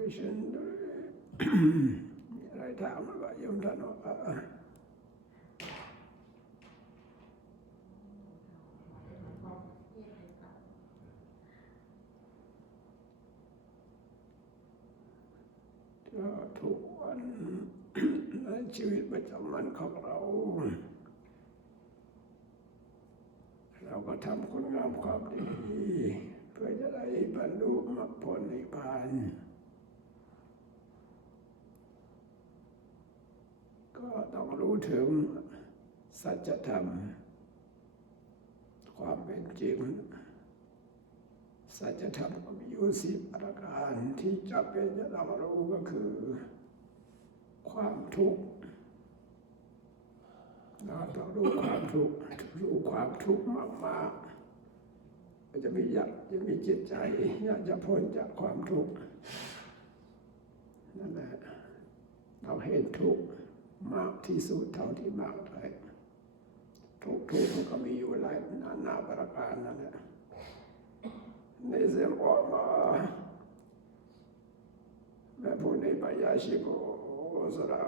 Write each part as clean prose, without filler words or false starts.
question มีอะไรถามว่าโยมท่านว่าทุกวันในชีวิตประจำวันของเราก็ทำคุณงามความดีเพื่อจะได้บรรลุมรรคผลนิพพานก็ต้องรู้ถึงสัจธรรมความเป็นจริงสัจธรรมก็มีอยู่10ประการที่จำเป็นจะต้องรู้ก็คือความทุกข์เราต้องรู้ความทุกข์มากๆจะมีจิตใจอยากจะพ้นจากความทุกข์นั่นแหละเราเห็นทุกข์มากที่สุดเท่าที่มากได้ทุกข์มันก็มีอยู่หลายนานาประการนั่นแหละในเสียงออกมาแม่ผู้ในปัญญาชิโกสระ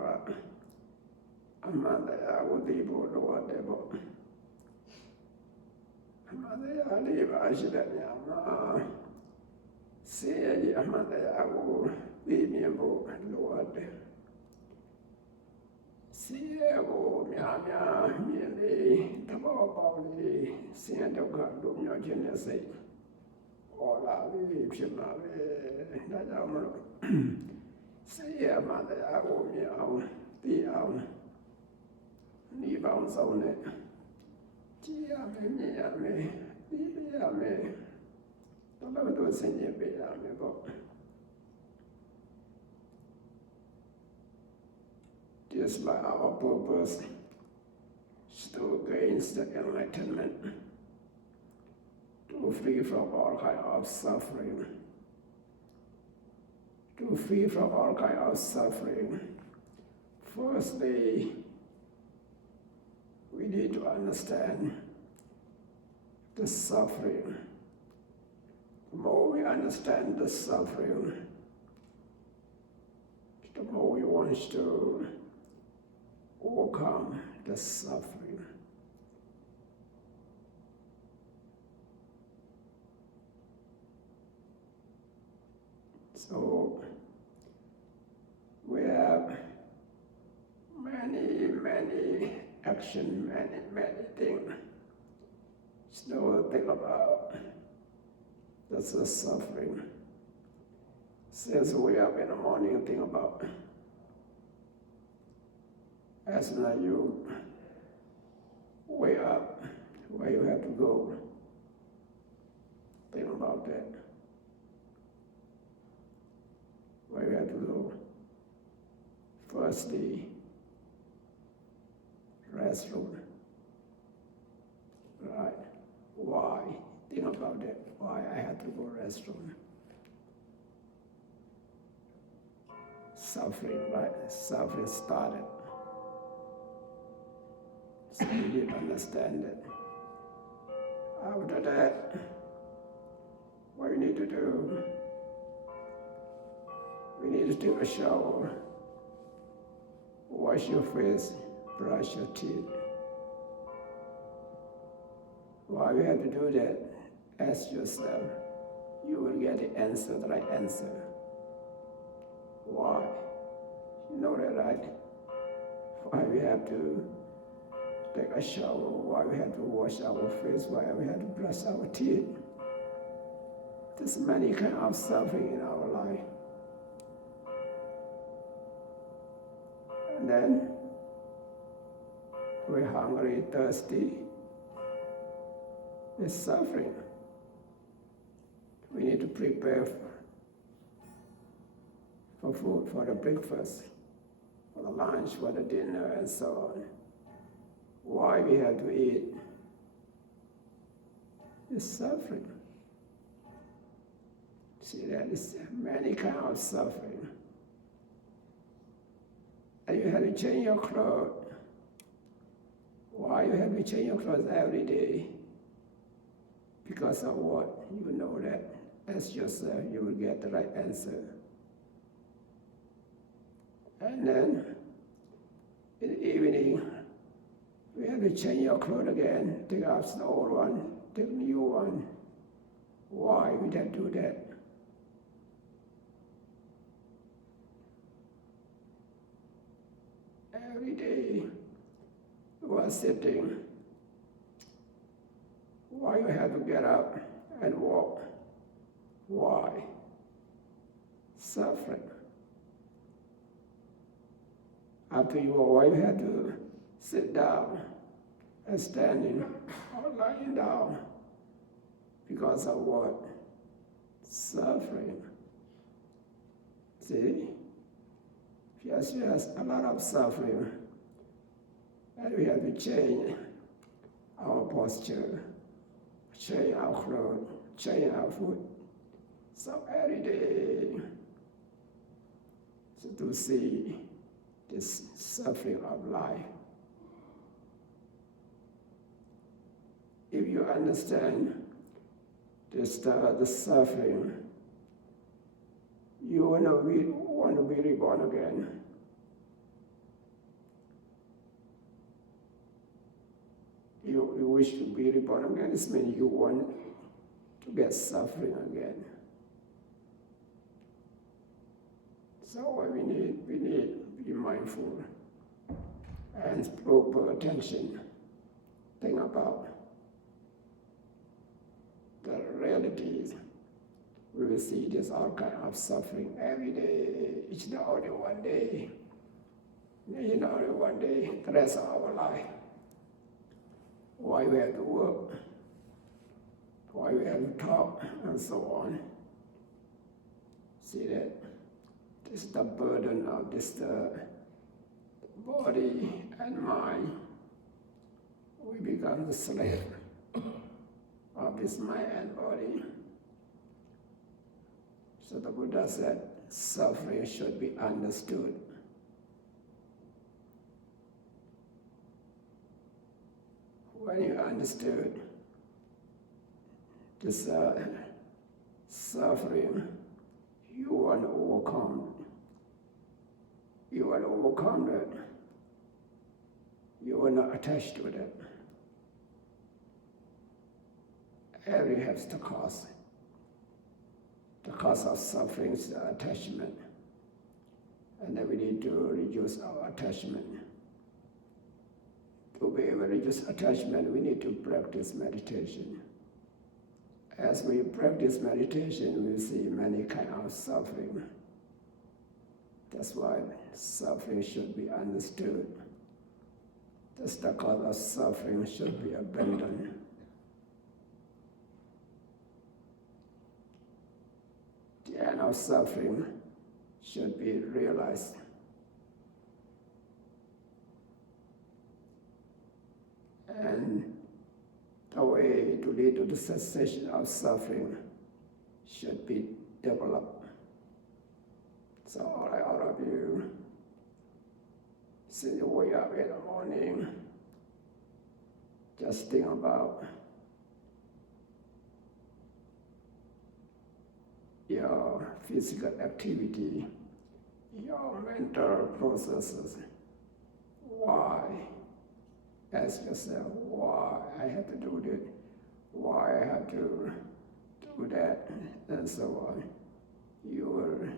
อมันตยาวุติโบโลเดโบอมันตยาลีบาชิเดญามาเสียอมันตยาวุติเมียโบโลเดเสียโบมีเลยทบเบาเลยเสียทุกข์ดุมยอเจเนเซโอลาลีพิมาเวน่าจะมาเสียมันตยาวุมีเอาตีเอานี่บางสาวเนี่ยจียามียามีนี่ยามีตลอดตัวเสียไปยามีบอก just like our purpose is to gain the enlightenment, to free from all kind of suffering, Firstly, we need to understand the suffering. The more we understand the suffering, the more we want to overcome the suffering. So we have many action, many things. So think about that's the suffering. Since we up in the morning, think about as soon as you wake up, where you have to go. Think about that. Where you have to go. Firstly, restroom. Right? Why? Think about that. Why I had to go restroom. Suffering, right? Suffering started. So you need to understand that. After that, what you need to do, we need to take a shower, wash your face, brush your teeth. Why you have to do that? Ask yourself. You will get the answer, the right answer. Why? You know that, right? Why we have to take a shower, why we have to wash our face, why we have to brush our teeth. There's many kind of suffering in our life. And then we're hungry, thirsty. It's suffering. We need to prepare for food, for the breakfast, for the lunch, for the dinner, and so on. Why we have to eat? It's suffering. See, there is many kind of suffering. And you have to change your clothes. Why you have to change your clothes every day? Because of what? You know that. Ask yourself, you will get the right answer. And then in the evening, we have to change your clothes again, take off the old one, take the new one. Why we have to do that? Every day you are sitting. Why you have to get up and walk? Why? Suffering. After you walk, why you have to sit down and standing or lying down? Because of what? Suffering. See? Yes, a lot of suffering. And we have to change our posture, change our clothes, change our food. So every day, so to see this suffering of life. If you understand this, the suffering, you want to be reborn again. You wish to be reborn again. This means you want to get suffering again. So what we need to be mindful and proper attention. Think about the realities. We will see this all kind of suffering every day. It's not only one day. It's not only one day, the rest of our life. Why we have to work, why we have to talk, and so on. See that? This is the burden of this body and mind. We become the slave of this mind and body. So the Buddha said, suffering should be understood. When you understood this suffering, you want to overcome. You want to overcome that. You are not attached to that. Every has the cause. The cause of suffering is attachment. And then we need to reduce our attachment. To be able to reduce attachment, we need to practice meditation. As we practice meditation, we see many kinds of suffering. That's why suffering should be understood. That's the cause of suffering should be abandoned. The end of suffering should be realized. And the way to lead to the cessation of suffering should be developed. So all of you, since you wake up in the morning, just think about your physical activity, your mental processes. Why? Ask yourself, why I have to do this, why I have to do that, and so on. You will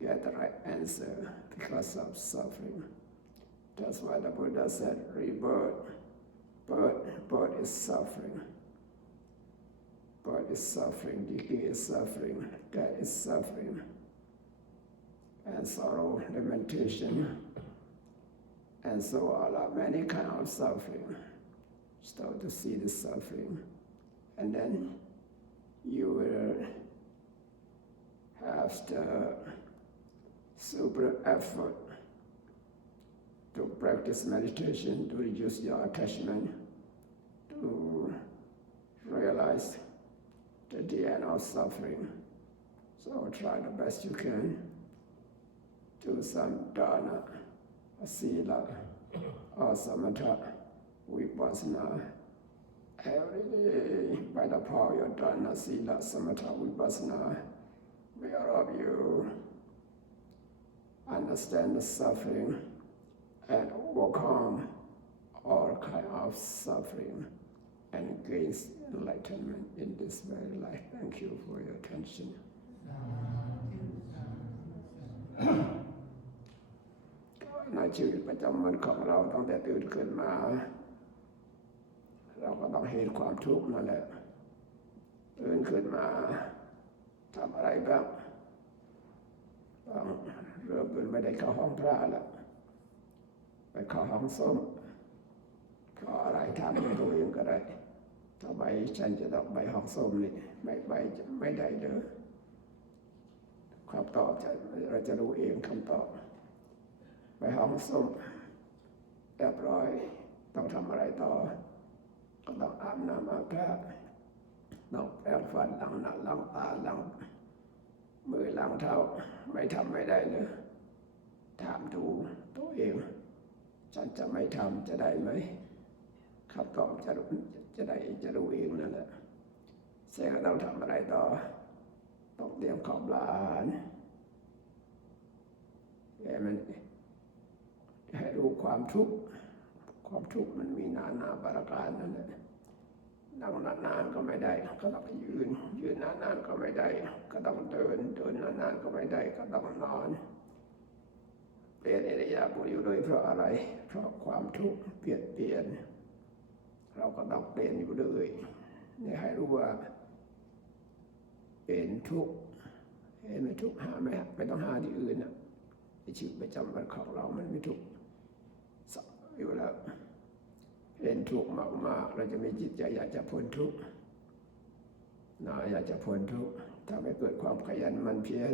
get the right answer because of suffering. That's why the Buddha said, rebirth. Birth is suffering. Birth is suffering, decay is suffering, death is suffering, and sorrow, lamentation, and so on, many kinds of suffering. Start to see the suffering, and then you will have the super effort to practice meditation, to reduce your attachment, to realize the end of suffering. So try the best you can. Do some dana, sila, or samatha, vipassana. Every day, by the power of your dana, sila, samatha, vipassana, may all of you understand the suffering and overcome all kind of suffering and gains enlightenment in this very life. Thank you for your attention. ในชีวิตประจำวันของเราตั้งแต่ตื่นขึ้นมาเราก็ต้องเห็นความทุกข์นั่นแหละตื่นขึ้นมาทำอะไรบ้างต้องเริ่มต้นไม่ได้เข้าห้องพระแล้วไปเข้าห้องส้มขออะไรทำด้วยตัวเองก็ได้ทำไมฉันจะต้องไปห้องส้มนี่ไม่ไปไม่ได้เด้อคำตอบเราจะรู้เองคำตอบไปห้องส้มเรียบร้อยต้องทำอะไรต่อก็ต้องอาบน้ำอาบน้ำต้องแปรงฟันล้างหน้าล้างตาล้างมือล้างเท้าไม่ทำไม่ได้เลยถามดูตัวเองฉันจะไม่ทำจะได้ไหมคำตอบจะรู้เองนั่นแหละเสร็จก็ต้องทำอะไรต่อต้องเตรียมข้าวหลานให้รู้ความทุกข์มันมีนานาประการนั่นแหละนั่งนานๆก็ไม่ได้ก็ต้องยืนนานๆก็ไม่ได้ก็ต้องเดินนานๆก็ไม่ได้ก็ต้องนอนเปลี่ยนอิริยาบถอยู่เลยเพราะอะไรเพราะความทุกข์เปลี่ยนเราก็ต้องเปลี่ยนอยู่เลยนี่ให้รู้ว่าเป็นทุกข์ไม่ทุกข์หาไม่ต้องหาที่อื่นนะชีวิตประจำวันของเรามันไม่ทุกข์อยู่แล้วเป็นทุกข์มากๆเราจะมีจิตใจอยากจะพ้นทุกข์อยากจะพ้นทุกข์ถ้าไม่เกิดความขยันหมั่นเพียร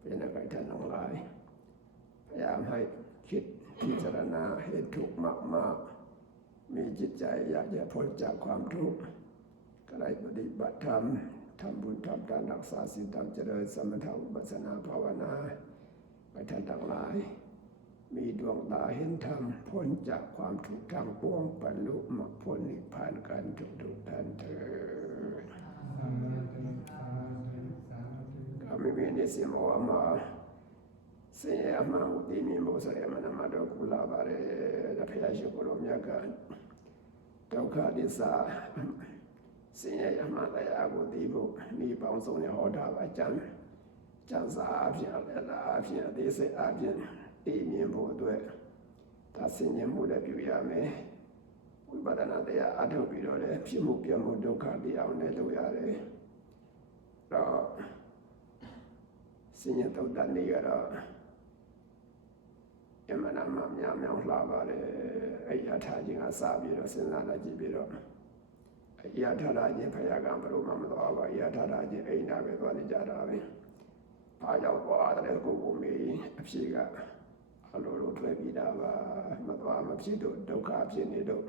เป็นอะไรท่านทั้งหลายพยายามให้คิดพิจารณาเห็นทุกข์มากๆมีจิตใจอยากจะพ้นจากความทุกข์ก็ได้ปฏิบัติธรรมทำบุญทำการรักษาศีลทำเจริญสมถะวิปัสสนาภาวนาไปท่านทั้งหลายมีดวงตาเห็นธรรมพ้นจากความทุกข์ทั้งปวงบรรลุมรรคผลนิพพานกันทุกท่านเถิดก็ไม่มีนิสิโมอมาเสียมาอุติมีโมสเรมันมาดกุลาบาเรดพยาชิโกโลมีกันดอกขาดิสาเสียมาตยากุติบุมีปองทรงในหอดาวจันสาอาเพียและลาอาเพียติเสอาเพียตีเมียนผู้ด้วยถ้าสิ่งยังมุดได้พิวามีวิปัสสนาเดียอาทุบิโรเลยพิมุพิมุดุขัดที่เอาในตัวอย่างเลยเราสิ่งยังต้องดันนี่ก็เราเอ็มนามามีลาบาเลยไอ้ยาท่าจิงอาสาบิโรสินนาจิบิโรไอ้ยาท่าจิงพยากรรมปรุมามันตัวว่ายาท่าจิงไอ้นาเวตัวนิจาราเวพาเจ้าว่าแต่กูมีพี่ก็အလိုလိုထွက်ပြီးတာပါမသွားမဖြစ်တော့ဒုက္ခဖြစ်နေတော့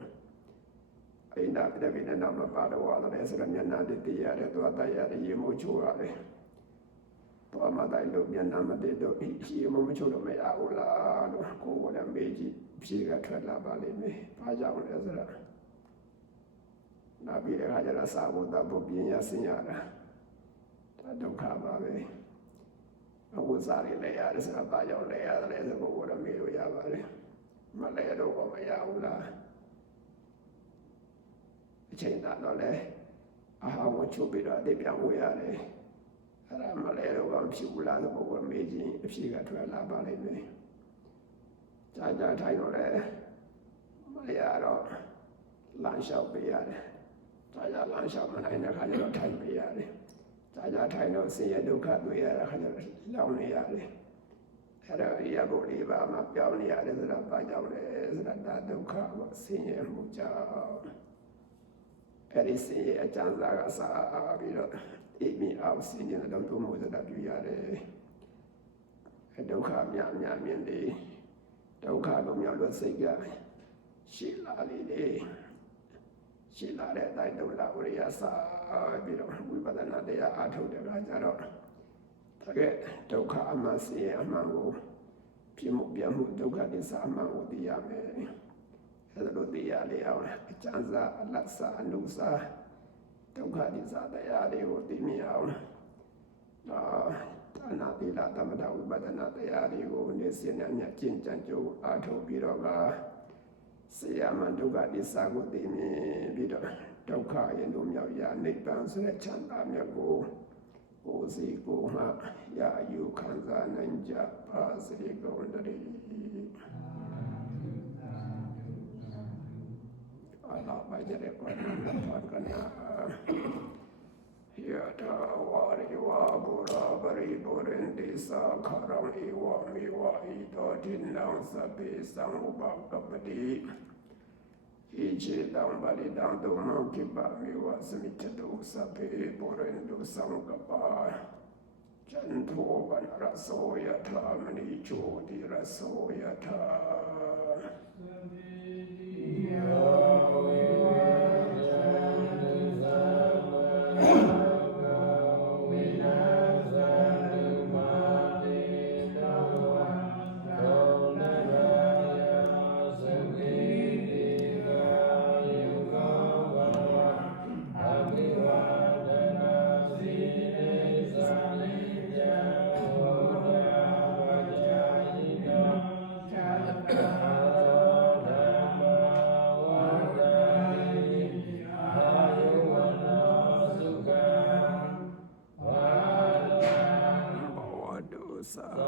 အိန္ဒပြတဲ့နဲ့တော့မပါတော့ရတယ်ဆိုတော့မျက်နှာတည်တည်ရတယ်သွားတတ်ရတယ်ရေမိုးချိုးရတယ်သွားမတိုင်းလို့မျက်နှာမတည်တော့ရေမိုးမချိုးတော့မရဘူးလားလို့ကိုယ်ကလည်းမေးကြည့်ဖြေကထွက်လာပါလိမ့်မယ်ဘာကြောင့်လဲဆိုတော့နောက်ပြီးတဲ့အခါကျတော့စာဖို့တော့ပြင်းရဆင်းရတာဒါဒုက္ခပါပဲအဝိဇ္ဇာတွေလည်းရတယ်ဆိုတာဘာကြောင့်လဲရတယ်ဆိုတော့ဘုရားမေးလို့ရပါတယ်မလဲတော့မရဘူးလားအချိန်တော့လဲအဟောင်းကိုချုပ်ပြီးတော့အတိတ်ပြောင်းဝေးရတယ်အဲ့ဒါမလဲတော့မဖြစ်ဘူးလားဆိုဘုရားမေးခြင်းအဖြေကထွက်လာပါလိမ့်မယ်ကြာထိုင်တော့လဲမရတော့လမ်းလျှောက်ပေးရတယ်ကြာလမ်းလျှောက်မနိုင်တဲ့ခါကျတော့ထိုင်ပေးရတယ်ကြာထိုင်တော့ဆင်းရဲဒုက္ခတွေ့ရတဲ့ခါကျတော့လောင်နေရတယ်အဲ့ဒါရဖို့လေးပါမှပြောင်းနေရတယ်ဆိုတာဘာကြောင့်လဲဆိုတာဒါဒုက္ခပေါ့ဆင်းရဲမှုကြောင့်အဲ့ဒီဆင်းရဲအကျဉ်းစားကစားပြီးတော့အိမ်မီအောင်ဆင်းရဲတော့ဘုမို့ဆိုတာပြရတယ်ဒုက္ခများမြင်လေဒုက္ခလုံးမြောက်လို့စိတ်ကရှိလာလေရှိလာတဲ့အတိုင်းဒုက္ခဝိရိယစာပြီးတော့ဝိပဿနာတရားအားထုတ်တဲ့အခါကျတော့တကယ်ဒုက္ခအမှန်စင်အမှန်ကိုဖြစ်မှုပြမှုဒုက္ခသစ္စာအမှန်ကိုသိရမယ်အဲဒါလိုသိရလေအောင်အကျဉ်းစားအလတ်စားအနုစားဒုက္ခသစ္စာတရားတွေကိုသိမြင်အောင် ဒါနသီလသမထဝိပဿနာတရားတွေကိုနေ့စဉ်နဲ့မြတ်ကျင့်ကြံကြိုးအားထုတ်ပြီးတော့ကဆေယမဒုက္ခသစ္စာကိုသိမြင်ပြီးတော့ဒုက္ခရဲ့လွတ်မြောက်ရာနိဗ္ဗာန်ဆိုတဲ့ချမ်းသာမြတ်ကိုကိုယ်စီကိုယ်မှရာယူခံစားနိုင်ကြပါစေကုန်သတည်းအလားပါကြတဲ့ကောနာပါကနာယထာဝရိဝဗုရာပရိပုရန္တိသာခရံဧဝမေဝဣတောတိနံသဗ္ဗေသံဥပကပတိဣချေတံပရိတံတုမောကိပမေဝသမိတတုသဗ္ဗေပုရန္တုသံကပါကျန်သောဝနရသောယထာမဏိချိုတိရသောယထာသာ